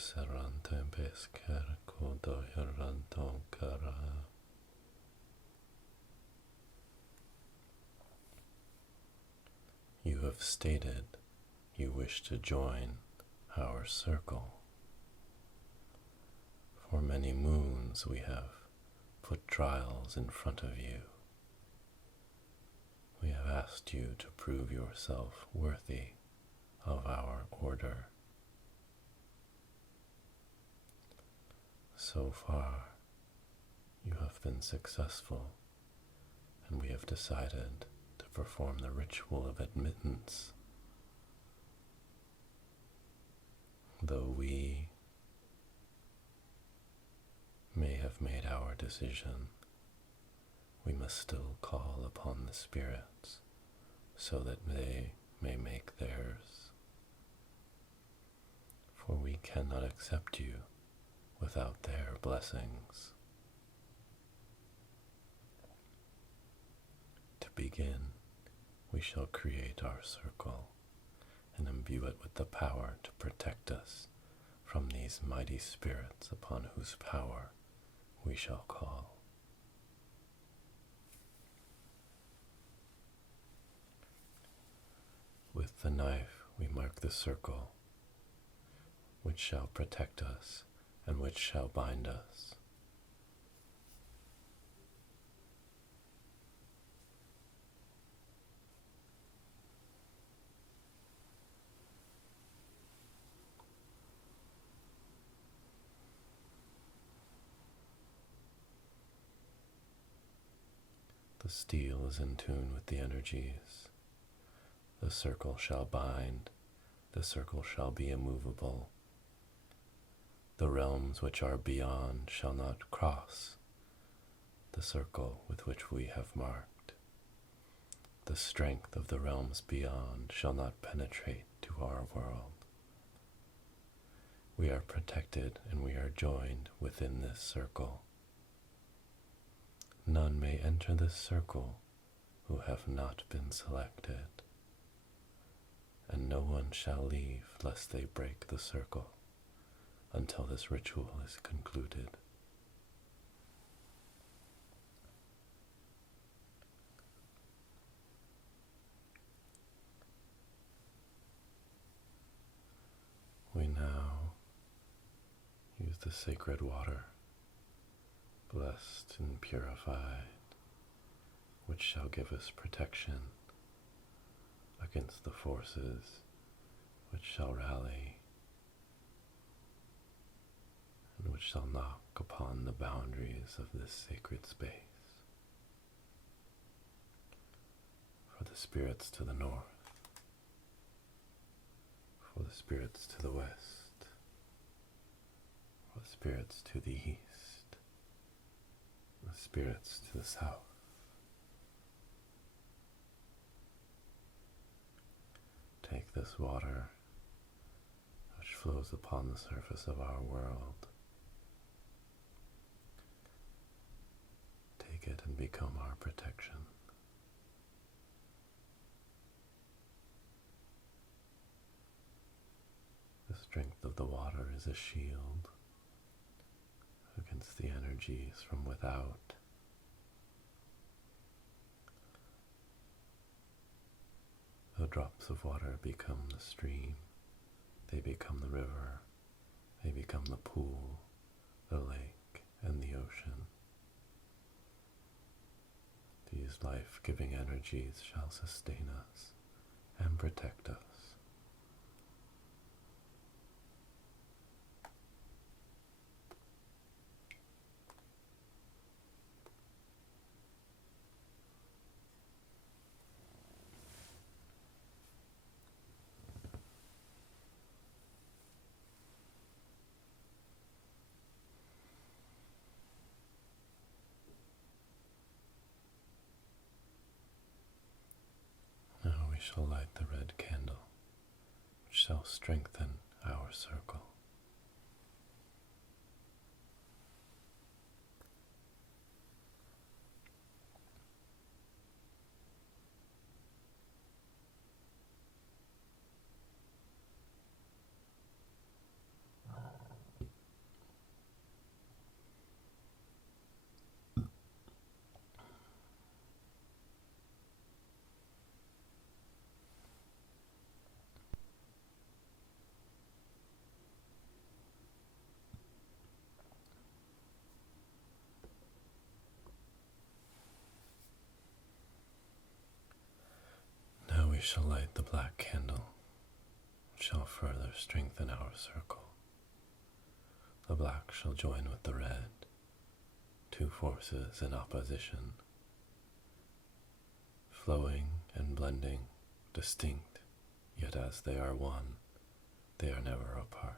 serante besker kodo heranto kara. You have stated you wish to join our circle. For many moons we have put trials in front of you. We have asked you to prove yourself worthy of our order. So far, you have been successful, and we have decided to perform the ritual of admittance. Though we may have made our decision, we must still call upon the spirits so that they may make theirs. For we cannot accept you without their blessings. To begin, we shall create our circle and imbue it with the power to protect us from these mighty spirits upon whose power we shall call. With the knife we mark the circle, which shall protect us and which shall bind us. The steel is in tune with the energies. The circle shall bind, the circle shall be immovable. The realms which are beyond shall not cross the circle with which we have marked. The strength of the realms beyond shall not penetrate to our world. We are protected and we are joined within this circle. None may enter this circle who have not been selected, and no one shall leave lest they break the circle until this ritual is concluded. We now use the sacred water, blessed and purified, which shall give us protection against the forces which shall rally and which shall knock upon the boundaries of this sacred space. For the spirits to the north, for the spirits to the west, for the spirits to the east, the spirits to the south. Take this water which flows upon the surface of our world. Take it and become our protection. The strength of the water is a shield against the energies from without. The drops of water become the stream, they become the river, they become the pool, the lake, and the ocean. These life-giving energies shall sustain us and protect us. We shall light the red candle, which shall strengthen our circle. We shall light the black candle, which shall further strengthen our circle. The black shall join with the red, two forces in opposition, flowing and blending, distinct, yet as they are one, they are never apart.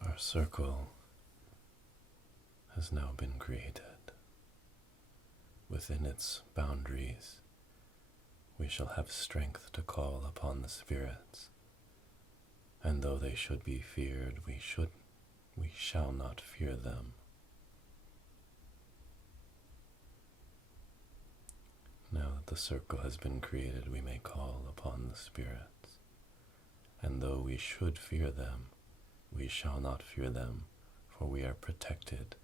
Our circle has now been created. Within its boundaries, we shall have strength to call upon the spirits, and though they should be feared, we shall not fear them. Now that the circle has been created, we may call upon the spirits, and though we should fear them, we shall not fear them, for we are protected.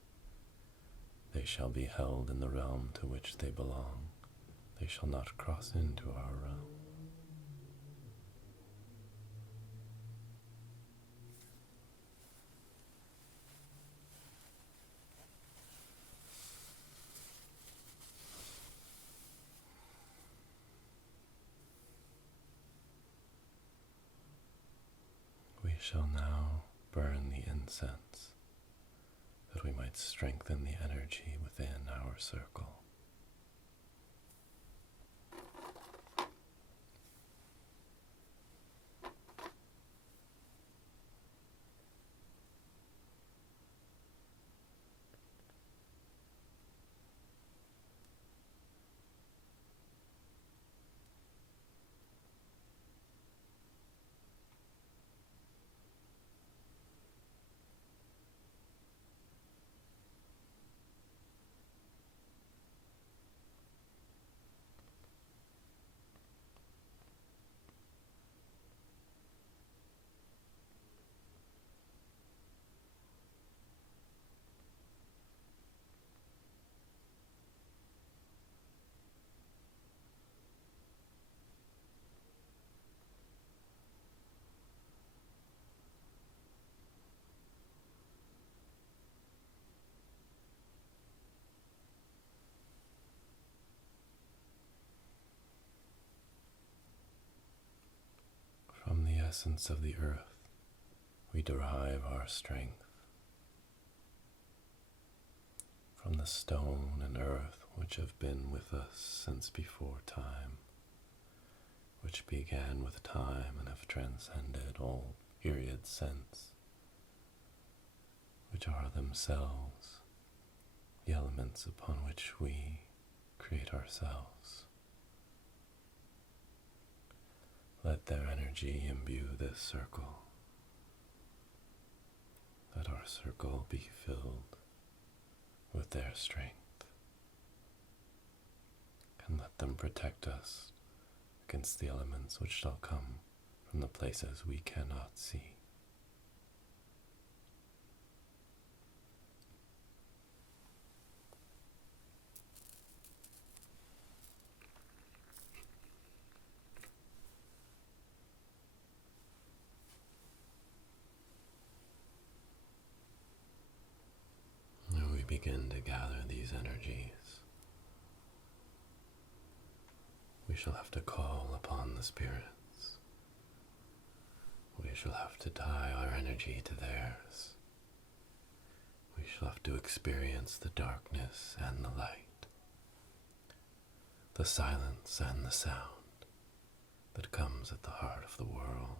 They shall be held in the realm to which they belong. They shall not cross into our realm. We shall now burn the incense, that we might strengthen the energy within our circle. From the essence of the earth, we derive our strength. From the stone and earth which have been with us since before time, which began with time and have transcended all periods since, which are themselves the elements upon which we create ourselves. Let their energy imbue this circle. Let our circle be filled with their strength, and let them protect us against the elements which shall come from the places we cannot see. Begin to gather these energies. We shall have to call upon the spirits. We shall have to tie our energy to theirs. We shall have to experience the darkness and the light, the silence and the sound that comes at the heart of the world,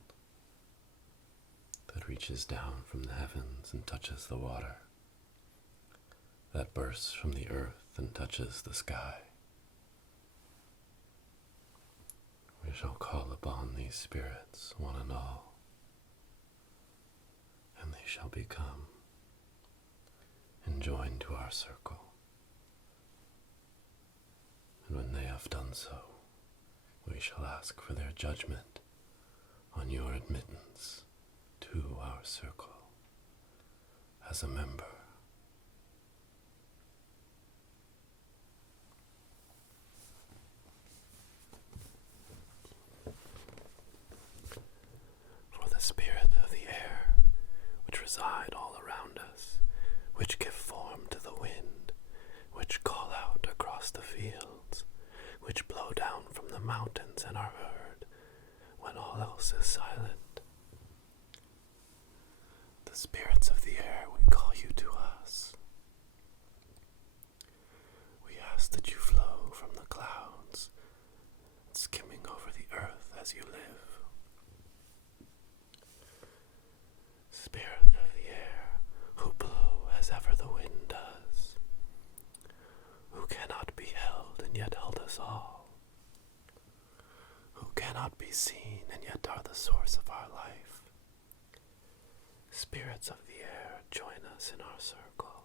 that reaches down from the heavens and touches the water, that bursts from the earth and touches the sky. We shall call upon these spirits, one and all, and they shall become and join to our circle. have done so, we shall ask for their judgment on your admittance to our circle as a member. For the spirit of the air, which reside all around us, which give form to the wind, which call out across the fields, which blow down from the mountains and are heard when all else is silent. The spirits of the air, we call you to us. We ask that you flow from the clouds, skimming over the earth as you live. Spirit of the air, who blow as ever the wind does, who cannot be held and yet held us all, who cannot be seen and yet are the source of our life. Spirits of the air, join us in our circle.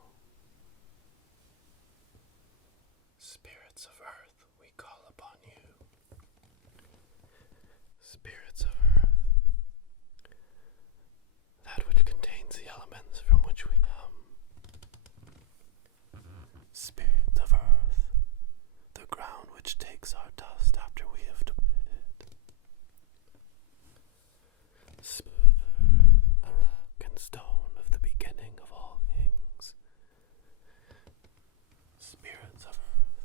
Spirits of earth, we call upon you. Spirits of earth, that which contains the elements from which we come. Spirit of earth, the ground which takes our dust after we have depleted. Spirit of earth, the rock and stone of the beginning of all things. Spirits of earth,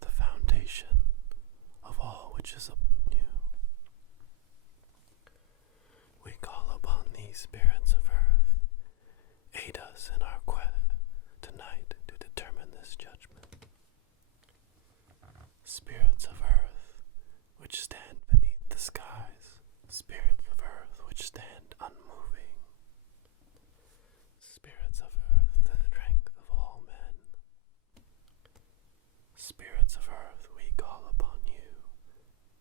the foundation of all which is upon you. We call upon these spirits of earth. Aid us in our quest tonight to determine this judgment. Spirits of earth, which stand beneath the skies. Spirits of earth, which stand unmoving. Spirits of earth, the strength of all men. Spirits of earth, we call upon you.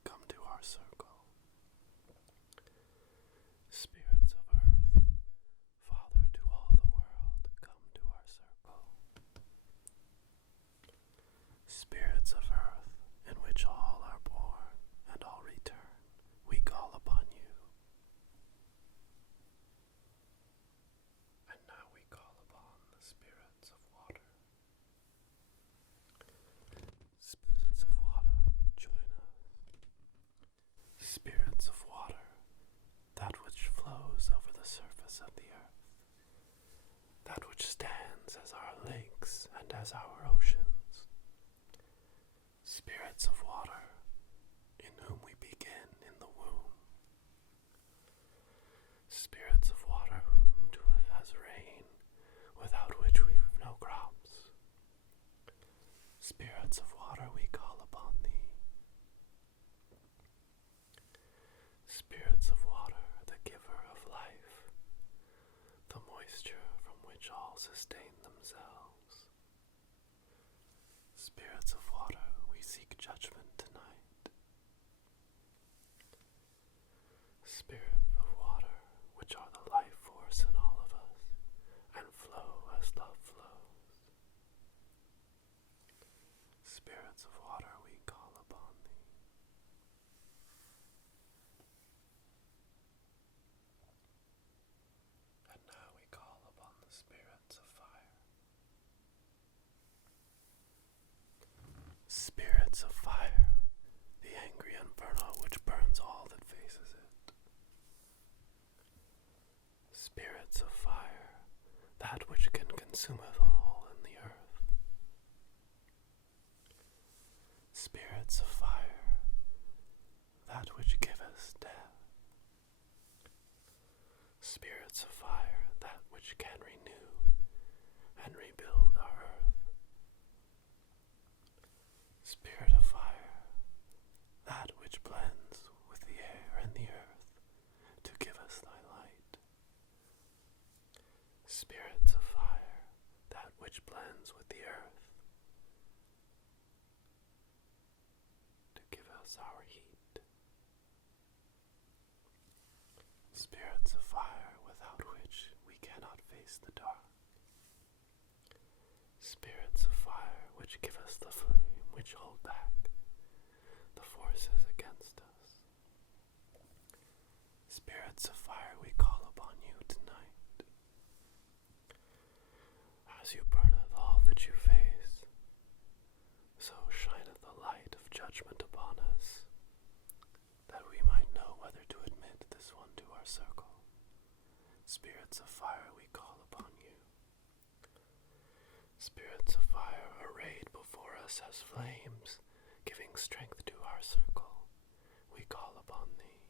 Come to our circle. Spirits of earth, Father to all the world, come to our circle. Spirits of earth, in which all are born and all return, we call upon you. And now we call upon the spirits of water. Spirits of water, join us. Spirits of water, that which flows over the surface of the earth, that which stands as our lakes and as our oceans. Spirits of water, in whom we begin in the womb. Spirits of water, whom to us as rain, without which we have no crops. Spirits of water, we call upon thee. Spirits of water, the giver of life, the moisture from which all sustain themselves. Spirits of water, we seek judgment tonight. Spirit of water, which are the life force in all of us, and flow as love flows. Spirits of water, we call upon thee. And now we call upon the spirits of fire. Spirits of fire, the angry inferno which burns all that faces it. Spirits of fire, that which can consumeth all in the earth. Spirits of fire, that which giveth death. Spirits of fire, that which can renew and rebuild our earth. Spirit of fire, that which blends with the air and the earth to give us thy light. Spirits of fire, that which blends with the earth to give us our heat. Spirits of fire, without which we cannot face the dark. Spirits of fire, which give us the flame which hold back the forces against us. Spirits of fire, we call upon you tonight. As you burneth all that you face, so shineth the light of judgment upon us, that we might know whether to admit this one to our circle. Spirits of fire, we call upon you. Spirits of fire, arrayed before us as flames, giving strength to our circle, we call upon thee.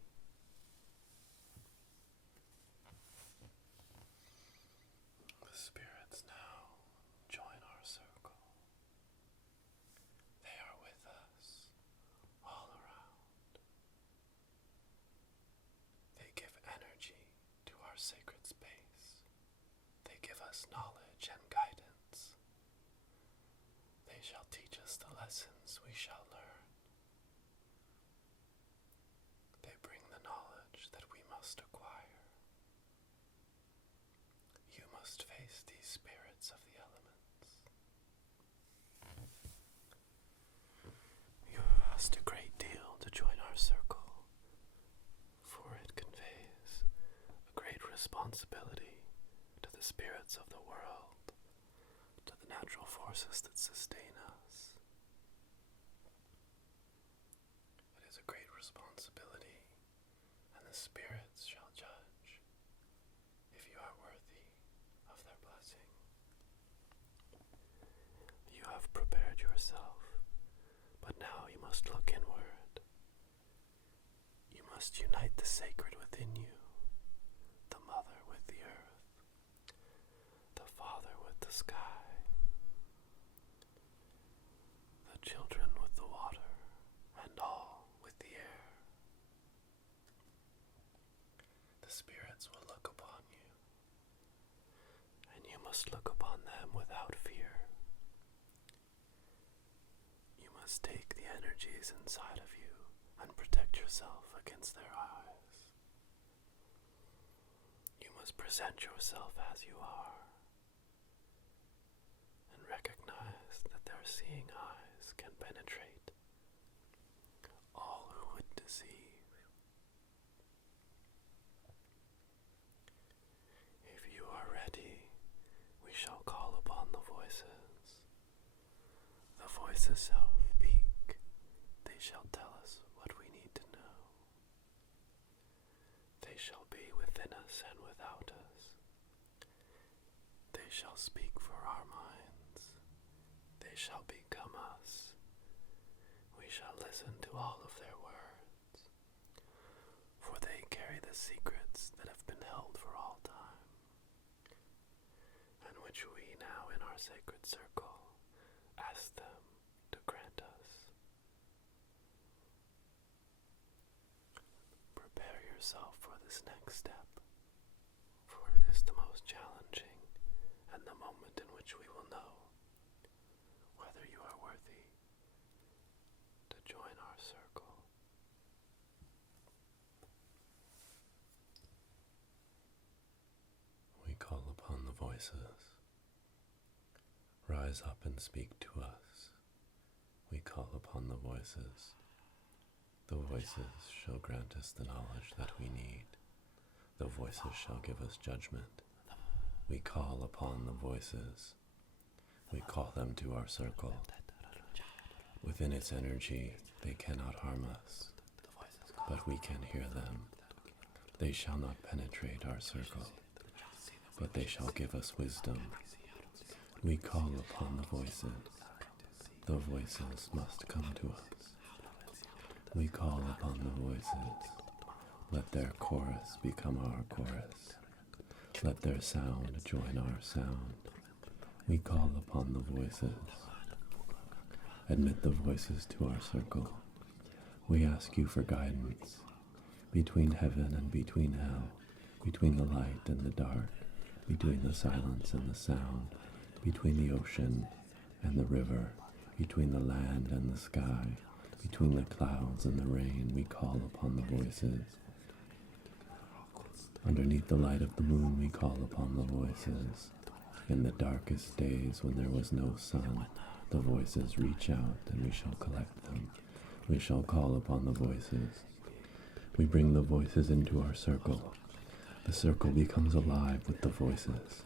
The spirits now join our circle. They are with us all around. They give energy to our sacred space. They give us knowledge and guidance. They shall teach us the lessons we shall learn. They bring the knowledge that we must acquire. You must face these spirits of the elements. You have asked a great deal to join our circle, for it conveys a great responsibility to the spirits of the world, to the natural forces that sustain us. It is a great responsibility, and the spirits shall judge if you are worthy of their blessing. You have prepared yourself, but now you must look inward. You must unite the sacred within you, the mother with the earth, the father with the sky, the children with the water, and all with the air. The spirits will look upon you, and you must look upon them without fear. You must take the energies inside of you and protect yourself against their eyes. You must present yourself as you are, and recognize that their seeing eyes can penetrate all who would deceive. If you are ready, we shall call upon the voices. The voices shall speak. They shall tell us what we need to know. They shall be within us and without us. They shall speak for our minds. They shall become us. We shall listen to all of their words, for they carry the secrets that have been held for all time, and which we now in our sacred circle ask them to grant us. Prepare yourself for this next step, for it is the most challenging and the moment in which we will know whether you are worthy to join our circle. We call upon the voices. Rise up and speak to us. We call upon the voices. The voices shall grant us the knowledge that we need. The voices shall give us judgment. We call upon the voices. We call them to our circle. Within its energy, they cannot harm us, but we can hear them. They shall not penetrate our circle, but they shall give us wisdom. We call upon the voices. The voices must come to us. We call upon the voices. Let their chorus become our chorus. Let their sound join our sound. We call upon the voices. Admit the voices to our circle. We ask you for guidance between heaven and between hell, between the light and the dark, between the silence and the sound, between the ocean and the river, between the land and the sky, between the clouds and the rain. We call upon the voices. Underneath the light of the moon, we call upon the voices. In the darkest days when there was no sun, the voices reach out and we shall collect them. We shall call upon the voices. We bring the voices into our circle. The circle becomes alive with the voices.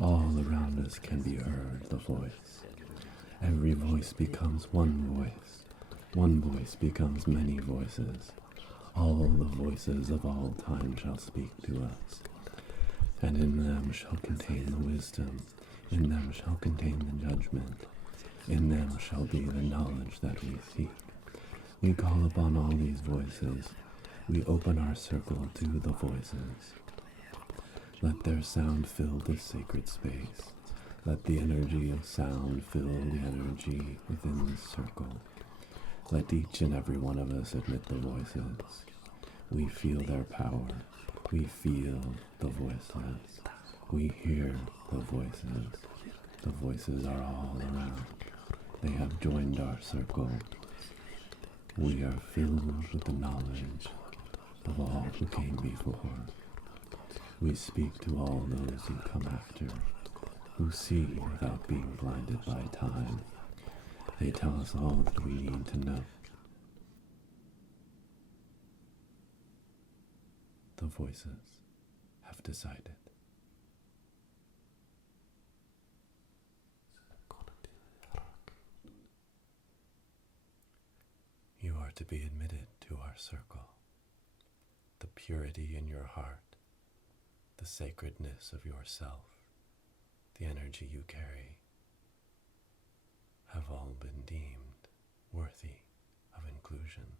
All around us can be heard the voice. Every voice becomes one voice. One voice becomes many voices. All the voices of all time shall speak to us. And in them shall contain the wisdom. In them shall contain the judgment. In them shall be the knowledge that we seek. We call upon all these voices. We open our circle to the voices. Let their sound fill this sacred space. Let the energy of sound fill the energy within this circle. Let each and every one of us admit the voices. We feel their power. We feel the voices. We hear the voices. The voices are all around. They have joined our circle. We are filled with the knowledge of all who came before. We speak to all those who come after, who see without being blinded by time. They tell us all that we need to know. The voices have decided. You are to be admitted to our circle. The purity in your heart, the sacredness of yourself, the energy you carry, have all been deemed worthy of inclusion.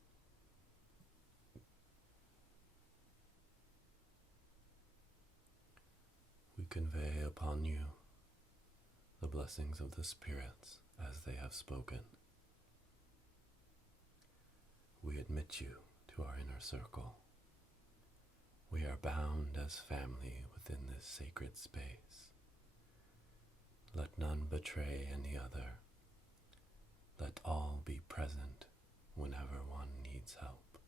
We convey upon you the blessings of the spirits as they have spoken. We admit you to our inner circle. We are bound as family within this sacred space. Let none betray any other. Let all be present whenever one needs help.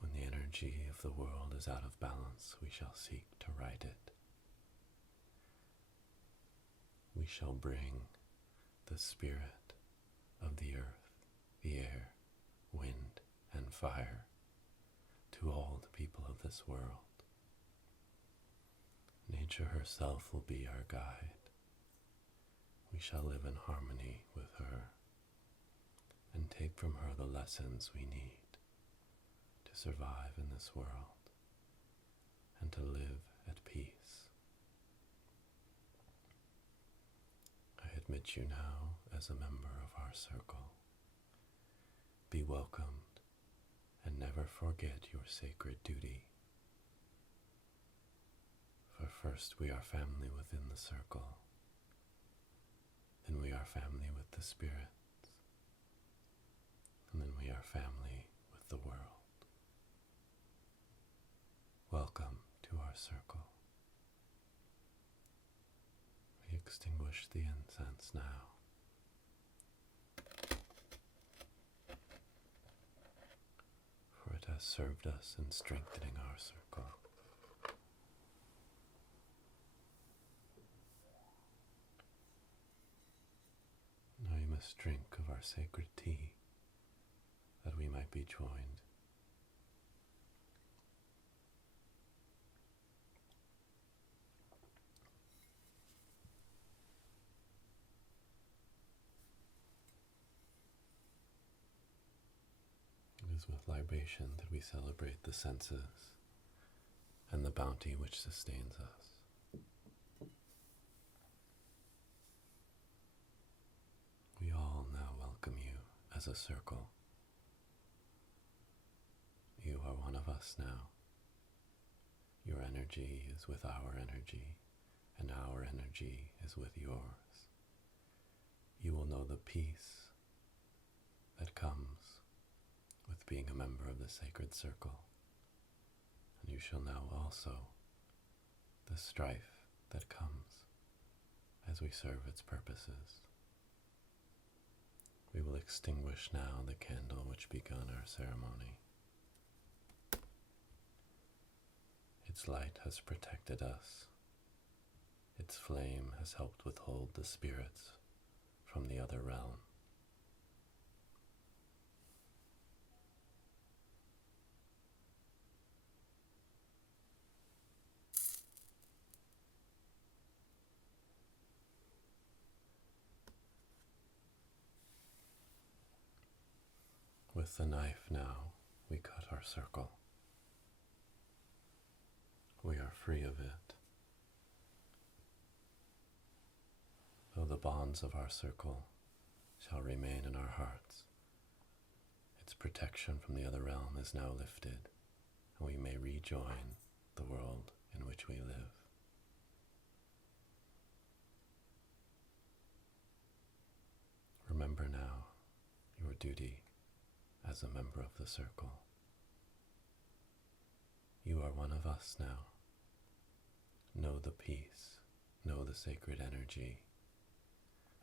When the energy of the world is out of balance, we shall seek to right it. We shall bring the spirit of the earth, the air, wind, and fire to all the people of this world. Nature herself will be our guide. We shall live in harmony with her and take from her the lessons we need to survive in this world and to live at peace. I admit you now as a member of our circle. Be welcomed and never forget your sacred duty. For first we are family within the circle, then we are family with the spirits, and then we are family with the world. Welcome to our circle. We extinguish the incense now. For it has served us in strengthening our circle. Now you must drink of our sacred tea, that we might be joined. It is with libation that we celebrate the senses and the bounty which sustains us. We all now welcome you as a circle. You are one of us now. Your energy is with our energy, and our energy is with yours. You will know the peace that comes with being a member of the sacred circle, and you shall know also the strife that comes as we serve its purposes. We will extinguish now the candle which begun our ceremony. Its light has protected us Its flame has helped withhold the spirits from the other realm. With the knife now, we cut our circle. We are free of it. Though the bonds of our circle shall remain in our hearts, its protection from the other realm is now lifted, and we may rejoin the world in which we live. Remember now your duty as a member of the circle. You are one of us now. Know the peace, know the sacred energy,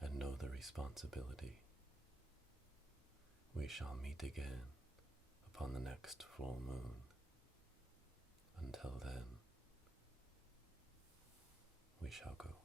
and know the responsibility. We shall meet again upon the next full moon. Until then, we shall go.